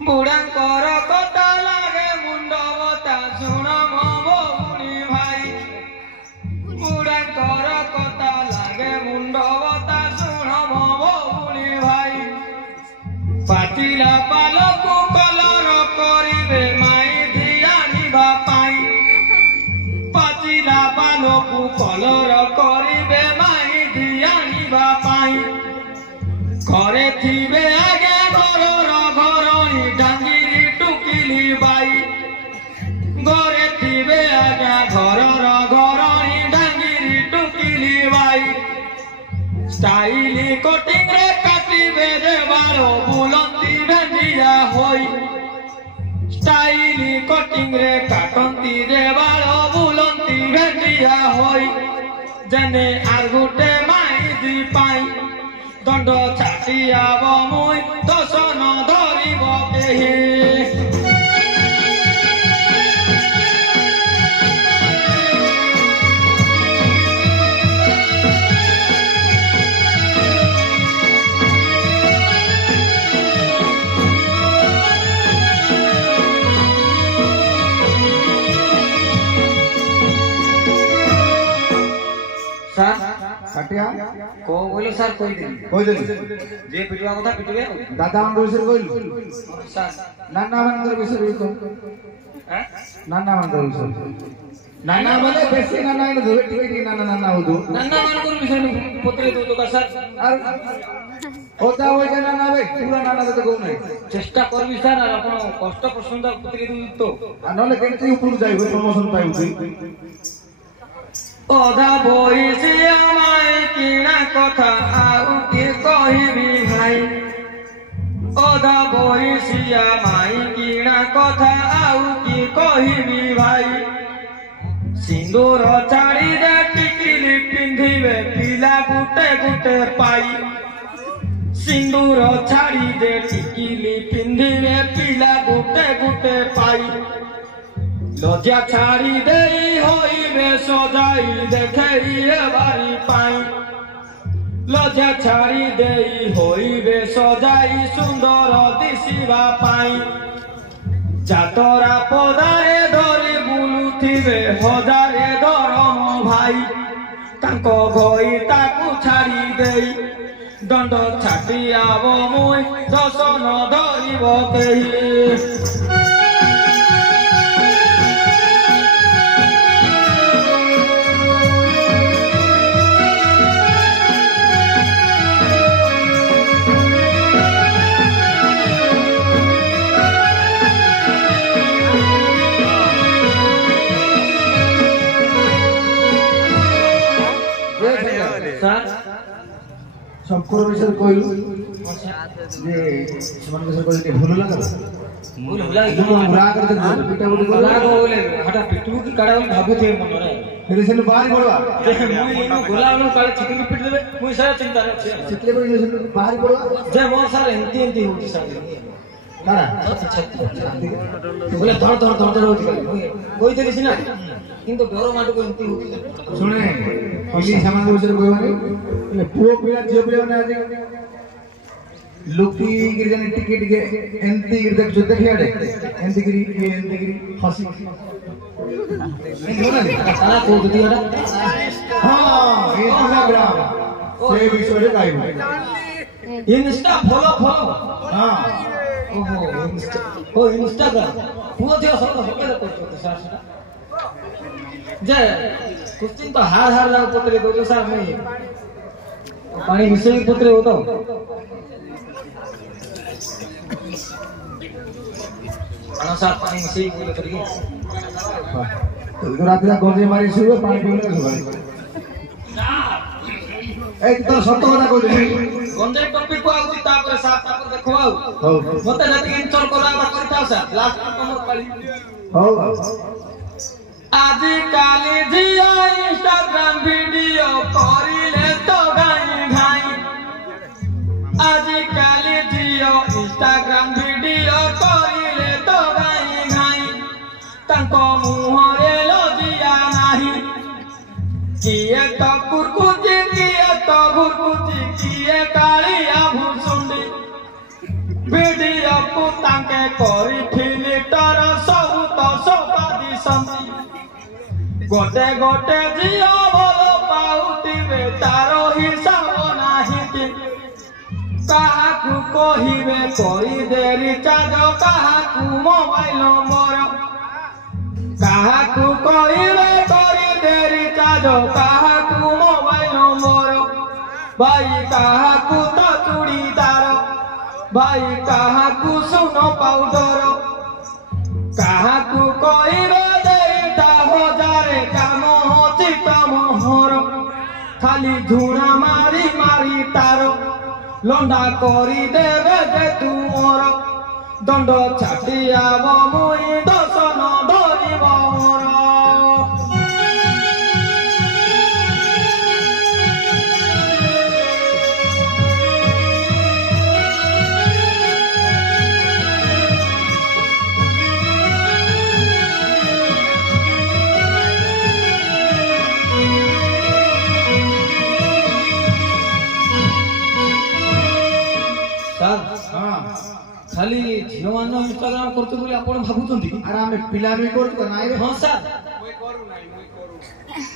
बुढ़ांकर कटा लागे मुंड बता शुण मो भौणी भाई बुढ़ांकर कटा लागे मुंड बता शुण मो भौणी भाई पातिला पालकु कलर करिबे माई धियानिबा पाई पातिला पालकु कलर करिबे माई धियानिबा पाई घरे थिबे आगे घरर घरणी डांगिरी टुकिली बाई घरे थिबे आगे घरर घरणी डांगिरी टुकिली बाई स्टाइली कटिंग रे काटिबे जे बारो बुलंती भेंडिया होई स्टाइली कटिंग रे काटंती जे बारो बुलंती भेंडिया होई जने आर गुटे माई दी पाई दंड छाटियाब मुई दश न धरिब केही काटिया को बोलो सर कोई दिन जे पिटवा कथा पिटवे दादा मन विषय कोइल सर नाना मन विषय को हैं नाना मन विषय नाना माने बेसी नाना इन धोवे टिके नाना नाना होदु नाना मन विषय पुत्री तो का सर होता होय जे नाना बे पूरा नाना तो को नै चेष्टा करबी सर और आपण कष्ट प्रसंग पुत्री तो नले केंति ऊपर जाइबो प्रमोशन पाइबो ओधा बोईसी आमाय किना कथा आउ के कहिबी भाई ओधा बोईसी आमाय किना कथा आउ के कहिबी भाई सिंदूर छाड़ी दे टिकिली पिंधिबे पिला गुटे गुटे पाई सिंदूर छाड़ी दे टिकिली पिंधिबे पिला गुटे गुटे पाई लज्जा छाड़ी देई होइबे सजाई देखइए बारी पाई लज्जा छाड़ी देई होइबे सजाई सुंदर दिसिबा पाई जातरा पदारे धरी बुलुथिबे हजारे धरम भाई तांको गई ताकू छाड़ी देई दंड छाटियाब मुई दश न धरिब केही सबको विषय कोइल जे समान विषय कोइल के भूल लगा भूल भुला बुरा करते पिटा बुटी बुला को बोले हटा पिटू की काड़ा भागु थे मन रे फिर से बाहर पड़वा जे मुई नो गोलावल काले चिकली पिट देबे मुई सारा चिंता रे चिकले पर बाहर पड़वा जे मोर सारा एंती एंती होती सारा कारा बोले धर धर धर धर होती कोई देली सिना किंतु डर माटो को एंती होती सुने पहली सामान विषय कोइवानी ले पुओ पिला झियो पिला ने आज लुकी गिरजन टिकट के एंती गिर देख जो देखियाडे एंती गिरी हसी सारा को दियाडा हां इंस्टाग्राम से विषय रे गाइबो इंस्टा फॉलो हां ओहो इंस्टाग्राम पुओ दियो सब होके करतो सर जे कुछ दिन तो हार हार जाओ पुत्र दो साल में पानी मिसे पुत्र होता खाना साथ पानी मिसे बोले करिए तो रात में गोंजे मारी सुबह पानी पीने का सुबह एक तो सत्य कथा को दे गोंजे टॉपिक को आगु तापर साथ तापर देखो आउ मते जति इंस्टॉल करा करता सा लास्ट नंबर पाली हो आजि काली जियो इंस्टाग्राम वीडियो करिले तो गाई भाई आजि काली जियो इंस्टाग्राम वीडियो करिले तो गाई भाई तांको मुहरे लजिया नाही किए तो कुरकुची किए तो भुरकुची किए कालिया भुसुंडी वीडियो को तांके करी फिल्टर सब तो सोपा दिसंती गोटे गोटे जियो भल पाउतिबे तारो हिसाब नाही काहाकू कहिबे करी देरी चार्ज काहाकू मोबाइल नंबर काहाकू कहिबे करी देरी चार्ज काहाकू मोबाइल नंबर भाई काहाकू तो चूड़ीदार भाई काहाकू सुनो पाउडर काहाकू कहिबे देईता हजारे काम होची तमहर खाली धुणा मारी मारी तारो लंडा करी देवे जे तुमर दंड छाटियाब मुई दर्शन धरिब मोर खाली झील मान इंस्टाग्राम करते बोली आपण भाबुचंती अरे आमे पिला भी करत नाही रे हां सर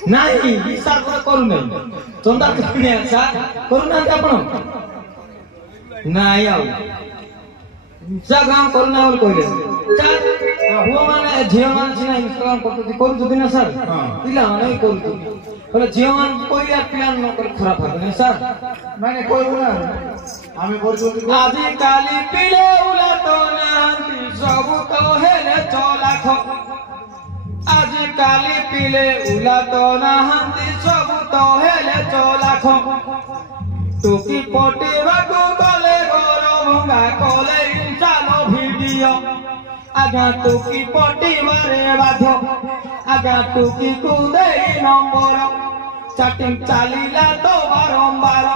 नाही ई सर कोन करू नाही चंदा किने सर करू नाही आपण नाही आउ इंस्टाग्राम करू नाही बोल कहले सर वो माने झील मान सिना इंस्टाग्राम करते करू जदी ना सर पिला माने करू बोले झील मान कोई पिला न कर खराब है नहीं सर माने कोई ना आमे करजोती आदि काली पिले उला तो नांती सब तो हेले चलाख आदि काली पिले उला तो नांती सब तो हेले चलाख टोकी पटेवा को गले गोर भंगा कोले इंसानो वीडियो आगा टोकी पटेवा रे बाधो आगा टोकी को देई नंबर चैटिंग चालीला तो बारंबार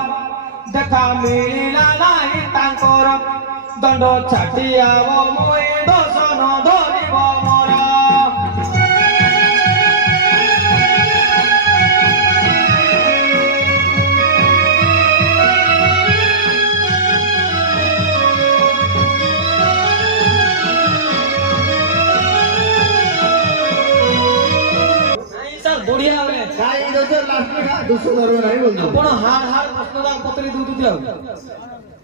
देखा मिलिला नाही तांकर दंड छाटियाब मुई दर्शन धरिब मोर बढ़िया होले काय दोसर लास्ट में 200 धरबे नाही बोल आपण हार हार प्रश्नदान पत्री दूध दिलाव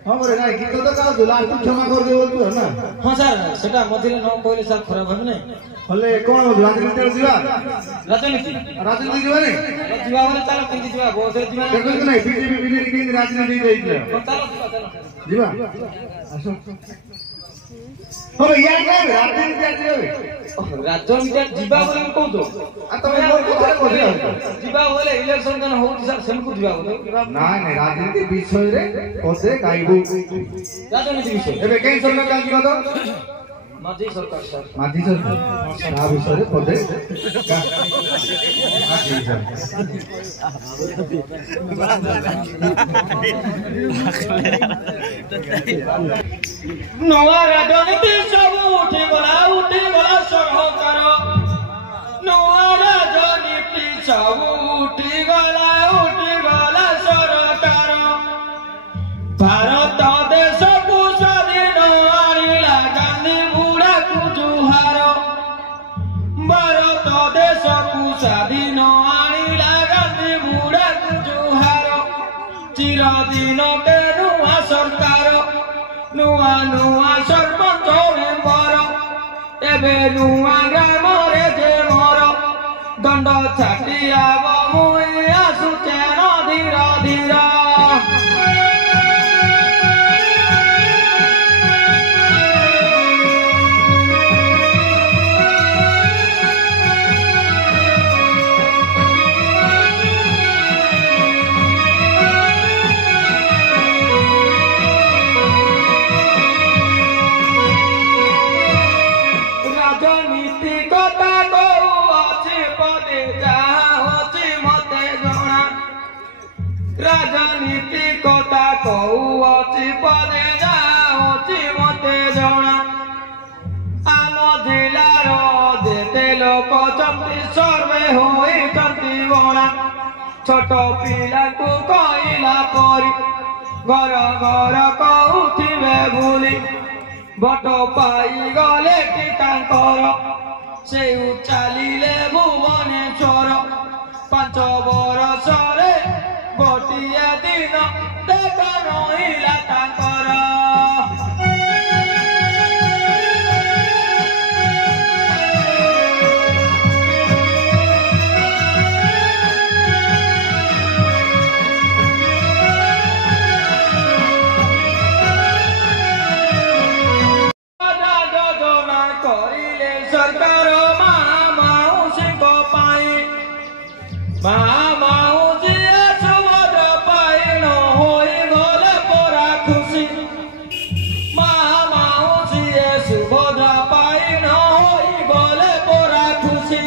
हां रे नाही गीत तो का लास्ट क्षमा कर दे बोल तू ना हां सर सेटा मधिले न कहले सर खराब होबे नै हले कोन राजनीति जीवा राजनीति जीवा नै जीवा वाला चलो केंदी जीवा बहुत जीवा देखो कि नहीं बीजेपी के राजनीति देइले चलो जीवा आसो हो या का राजनीति राजनीति जीवा बोले को तो आ तमे मोर को बोले जीवा बोले इलेक्शन कन हो सर सेमकु जीवा बोले ना नहीं राजनीति विषय रे कोसे काइबू राजनीति विषय एबे केन सरकार का जीवा तो माजी सरकार सर माजी सरकार ता विषय रे पदे का माजी सरकार नवा राजनीति सब उठी गला सरकार नवा राजनीति सब उठी गला सरकार भारत देश को स्वाधीन आनिला गांधी बुढ़ा को जुहार भारत देश को स्वाधीन आनिला गांधी बुढ़ा को जुहार चिरदिन के नुआ सरकार नुआ नुआ सरपंच मेंबर एबे नुआ ग्राम रे जे मोर दंड छाटियाब मुई आसुचे धीर धीर राजनीति कथा कौची पदे जाऊची मते जणा आम जिलार जेते लोक चंती सर्वे होई चंती बणा छोट पिला को कहला परी घर घर कहूथिबे भूली बट पाई गले से चालिले भुवनेश्वर 5 बरसरे गोटिए दिन देखा नहिला तांकर सरकार माउसी को पाई माउसी सुबोध पाई न होई गले परा खुशी माउसी सुबोध पाई न होई गले परा खुशी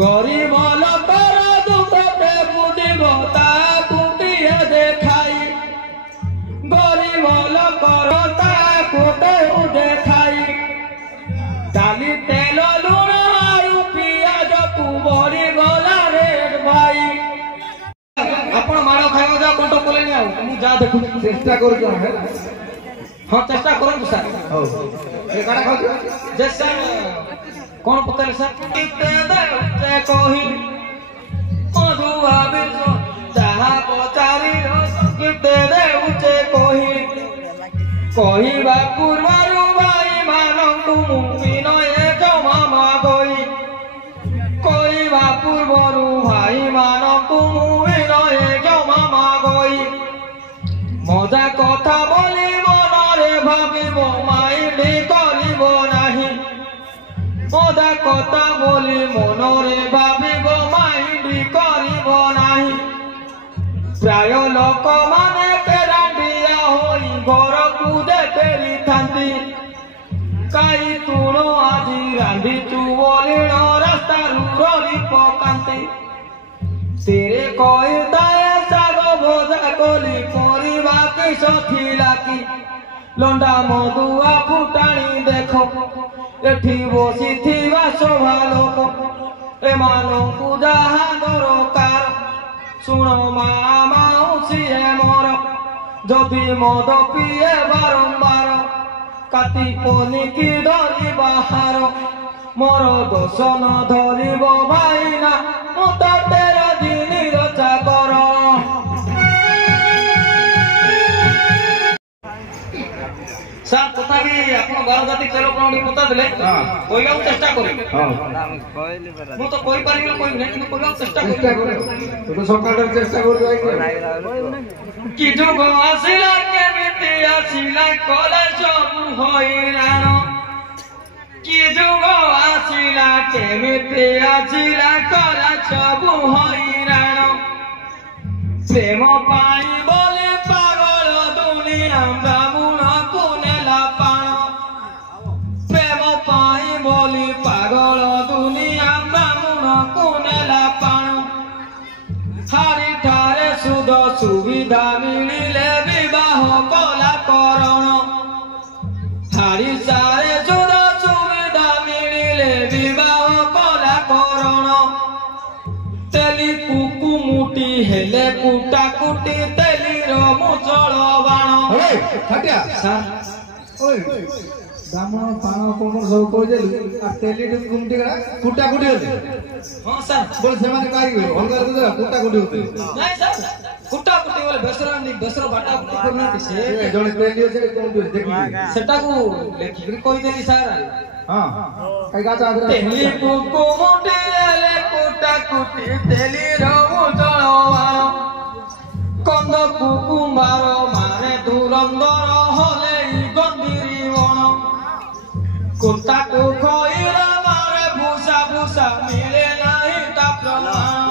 गरीब लोकर दुखते बुझिब ताकू किए देखाई गरीब लोकर ताकू देखाई डाली तेल लुण आरु पियाज को बड़ी गला रेट भाई आपण माड़ खाइबा जा कंट कोले नि आ मु जा देखु चेष्टा कर जो है हां चेष्टा करन सर हो ए काडा खाउ जैसा कौन पतले सर किते दे कहि मधु भाबी जहा पचारी किते दे उचे कहिबा पूर्वरु भाई मानंकु विनय जमा गई कहिबा पूर्वरु भाई मानंकु विनय जमा गई मजा कथा बोली मनरे भाबिब माइंडी करिब नाही मजा कथा बोली मनरे भाबिब माइंडी करिब नाही प्राय लोक माने केरांडिया होई घर को फेरी थांती काई तुणो आजी रांधी तू बोलिण रास्ता रूरी पकांती तेरे कोई दाए साग भोजा कोली परिवा की सथिला की लंडा मधुआ फुटाणी देखो एठी बसी थिबा सभा लोक एमानंकु जाहा दरकार शुण माउसी हे मोर जदि मद पिए बारंबार काती पनिकी धरी बाहार मोर दोष न धरिब भाईना मत 13 दिन रचा कर सर तथापि आपण 12 जाति 13 प्राणी पता देले कोइला चेष्टा करी मु तो कोइ परिबो कोइ नै कि कोइला चेष्टा करी तो सरकार चेष्टा कर जाई कि जुग आसिला केमिति आसिला कले सब होइराण कि जुग आसिला केमिति आसिला कले सब होइराण प्रेम पाई बोले पागल दुनिया ब्राह्मण को नेला पाण प्रेम पाई बोली पागल दुनिया ब्राह्मण को नेला पाण हारी ठारे सुध सुविधा मिलिले विवाह कला करण हारी सारे सुध सुविधा मिलिले विवाह कला करण तेली कुकु मुटी हेले कुटा कुटी तेली मुचल बाण हटिया सर ओए ब्राह्मण पाण कोमर सब कहि देली आ तेली कुमटी कुटा कुटी होते हां सर बोल से माने काई गयो अलगा तो कुटा कुटी होते नहीं सर कुटा कुटी बोले बेसर बाटा कुटी करना से जणे तेली से कुमटी देखि सेटा को लेखि कहि देली सर हां काई गाता आदरा तेली कुकु मुटी हेले कुटा कुटी तेली मुचल बाण कंद कुकुम्बार मारे धुरंधर हले गंधीरी बण कुर्ता को खइला मारे भूसा भूसा मिले नहीं ता प्रमाण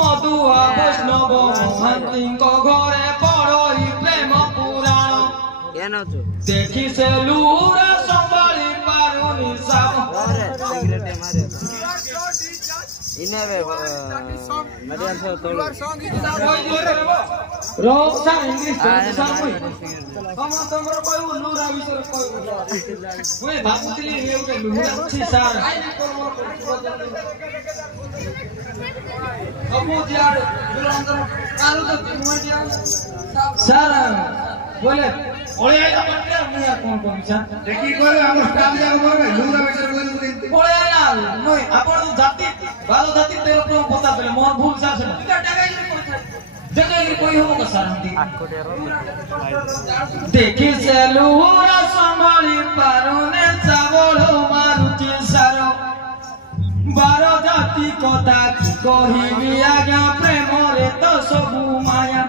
मधुआ वैष्णव महांती घरे पढ़ई प्रेम पुराण देखी से लूरा संभाली पारुनी बोले ओळे आइला मते मुई यार कोन कोन छा देखि कोले हम स्टाफ जाको बोले लुरा बेचर बोले बोले ओळे आइला नय आपण जाति बालो जाति तेरो प्रो पता देले मोर भूल सा से टिका टाका जे कोन जगह कोई हो का सर हम देखि से लुरा संभाली पारुने चावलो मारुति सारो 12 जाति कथा की कहिबी आज्ञा प्रेम रे तो सबु माया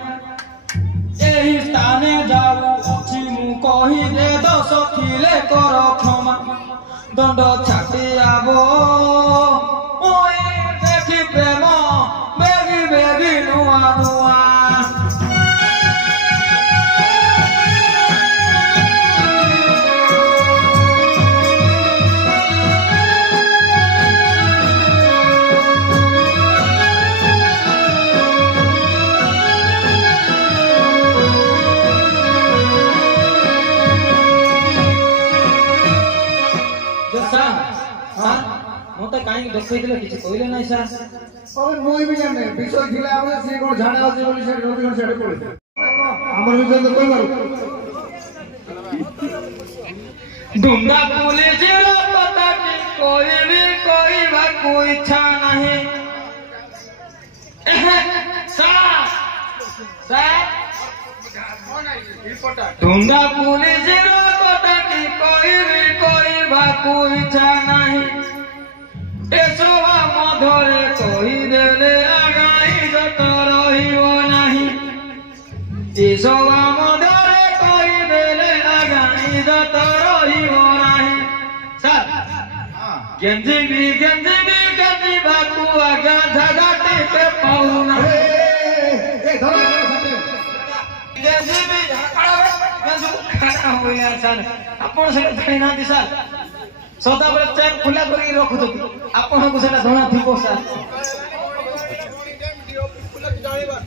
एही स्थाने जाऊ अछि मु कहि दे दोष थिले कर क्षमा दंड छाटी आबो ओए देखि प्रेम बेगी बेगी नुआ नुआ मते काई देखै दिले किछ कहले नै सर अबे मोई भी जाने विषय थिला आबे से कोन झाडा আছে বলি সে রবি কোন সেটা পড়ে আমার ভিতরে তো কই মারু डुंडा पुलिस रो पता की कोई भी कोई बा कोई इच्छा नहीं डुंडा पुलिस रो पता की कोई भी कोई बा कोई इच्छा नहीं एसोवा मधुरे कही देले आगाई जत रहियो नाही एसोवा मधुरे कही देले आगाई जत रहियो नाही सर गंजी बाकू आगा झगाटे पे पाउना ए धरो गंजी भी खड़ा हो यार सर आपण से जानि ना दी सर सदा बेले चेक खुला करी रखुछ आपण को सेटा धना थिको सर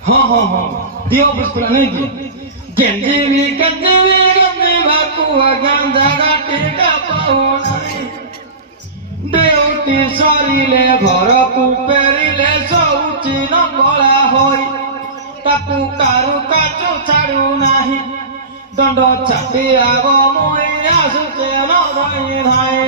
हां दियो बिस्कुला नहीं दी गंजी बाकू गांजा गाटी का पाउना देउटी सरिले घर को पेरिले सौची नंगला होई ताकू कारू काचो छाड़ू नाही दंड छाटी आगो मोई आसुचे न धाई धाई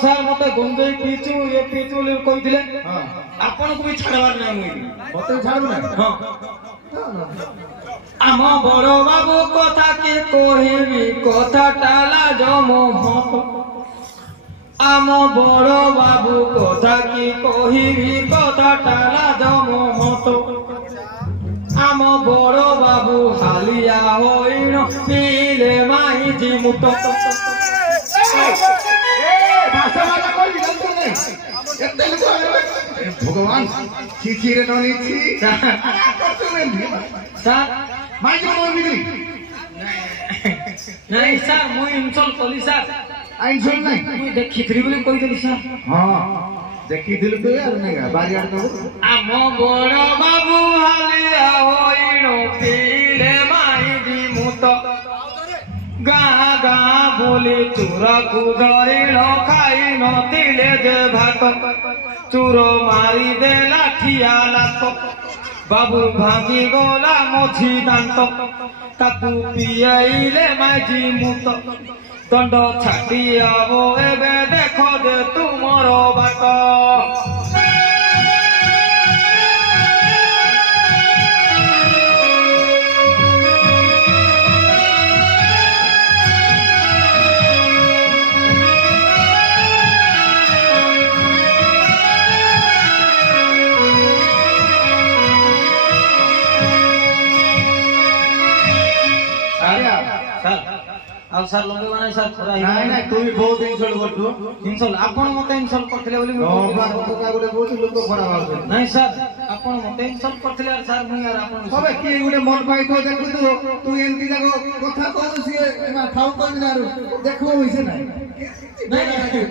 सर मते गंगई पीचू ये पीचू ले कोइ दिले हां आपन को भी छाड़वार नै मुई मते छाड़ू ना हां आम बड़ बाबू कथा के कहिबी कथा टाला जमो हत आम बड़ बाबू कथा की कहिबी कथा टाला जमो हत आम बड़ बाबू हालिया होइनो पीले माई जी मुटो भगवान चिची रे ननी ची सर माई जो मोर बिगड़ी नहीं सर मुई इंसल्ट कली सर आइन सुन नहीं मुई देखि थ्री बोली कहि देली सर हां देखि दिल तो यार नेगा बारी आड़ तो आम बड़ बाबू हालिया होइनो पीले माई जी मुटो गाँ गाँ बोली चूरा को धरिल खाई नथिले जे भात चूर मारी दे लाठिया लात बाबू भांगी गला मझी दांत ताकू पियाइले माझी मुत दंड छाटी आबो एबे देख दे तुमर बाट अब सर लंबे बना सर थोड़ा नहीं नहीं तू भी बहुत इंसल्ट करतु इंसल्ट आपण मते इंसल्ट करथिले बोली बार तो का गुले बहुत लोग खराब आउ नहीं सर आपण मते इंसल्ट करथिले सर मुई यार आपण सबे की गुले मन पाई तो देखु तू एंती जाको कथा कहू सी थाउ कर ना देखो होइसे नहीं नहीं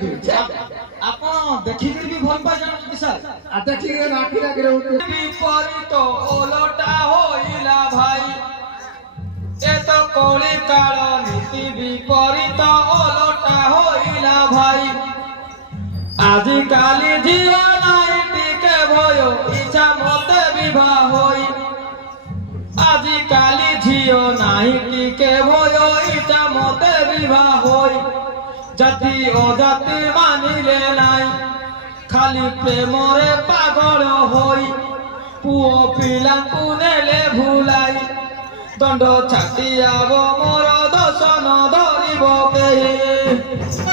आपण देखिक भी भल पा जान सर आ देखि के आखिर आगे होते विपरीत ओलटा होइला भाई ए तो कोली काल नीति विपरीत ओलटा होइला भाई आजि काली झियो नाई टिके भयो इच्छा मते विवाह होई आजि काली झियो नाई टिके भयो इच्छा मते विवाह होई जाति अजाति मानिले नाई खाली प्रेमरे पागल होई पुओ पिलांकु नेले भुलाई दंड छाटियाब मोर दोष न धरिब केहि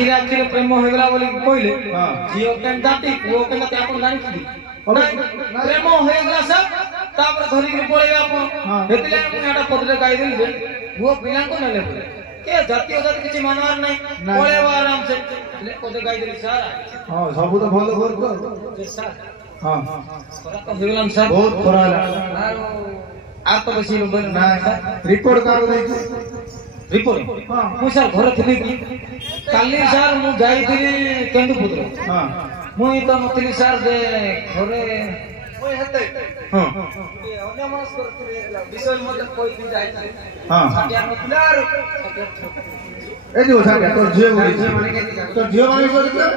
आखिर आखिर प्रेम हो गला बोली कहले झियो केन जाति पुओ केन जाति आपण जानि छी प्रेम हो गला सब तापर धरि के पळे आपण हेतिले मु एटा पत्र गाई देली जे पुओ पिला को नले के जाति हो जाति किछि मानवार नै पळे आराम से ले पत्र गाई देली सर हां सब तो भलो भर को जे सर हां थोड़ा तो होगलन सर बहुत खरा आ तो बेसी लोग ना रिपोर्ट कारो दै रिपोर्ट हां मु सर घर थली काली सर मु जाई थली केंदुपुत्र हां मु तो नथली सर जे घरे ओय हेते हां ए अन्य मास करथले विषय मते कोई दिन जाई थली हां साटिया नथला आरो ए जो साटिया तो झियो बोली तो झियो माने करथले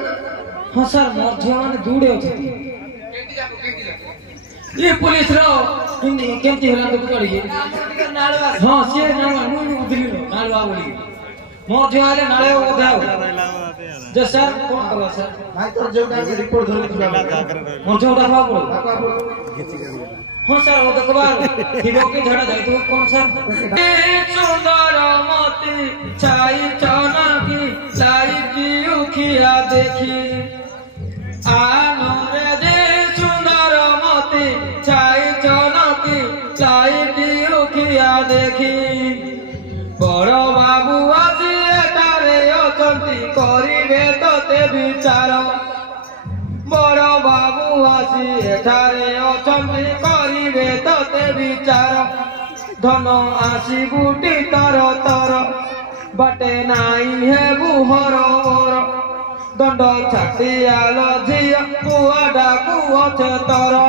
हां सर मोर झियो माने दूडे अछती केंती जाको ये पुलिस रो केमती होला तो पड़ी नाळवा हां से नाळवा मु बुझली नाळवा बोली मोर जोआले नाळे ओधाओ जे सर कोन करला सर नाइ तो जोटा के रिपोर्ट धरली मोर जोटा भाव बोल हां सर ओ देखबा हिबो के झड़ा जाई तो कोन सर ए सुंदर मती छाई चना की लाई की उखिया देखी आनो रे जे सुंदर मती छाई चना की लाई की उखिया देखी बड़ बाबू आजी एटारे अचंती करिवे तते विचार बड़ बाबू आजी एटारे अचंती करिवे तते विचार धन आसी बुटी तर तर बाटे नाई हे बुहर दंड छाटिया लझिया कुआ डाकू अछे तर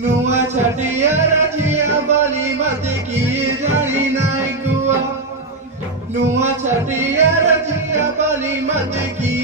नुआ छटिया रजिया बाली मत की जानी नाई कुआ नुआ छटिया रजिया बाली मत की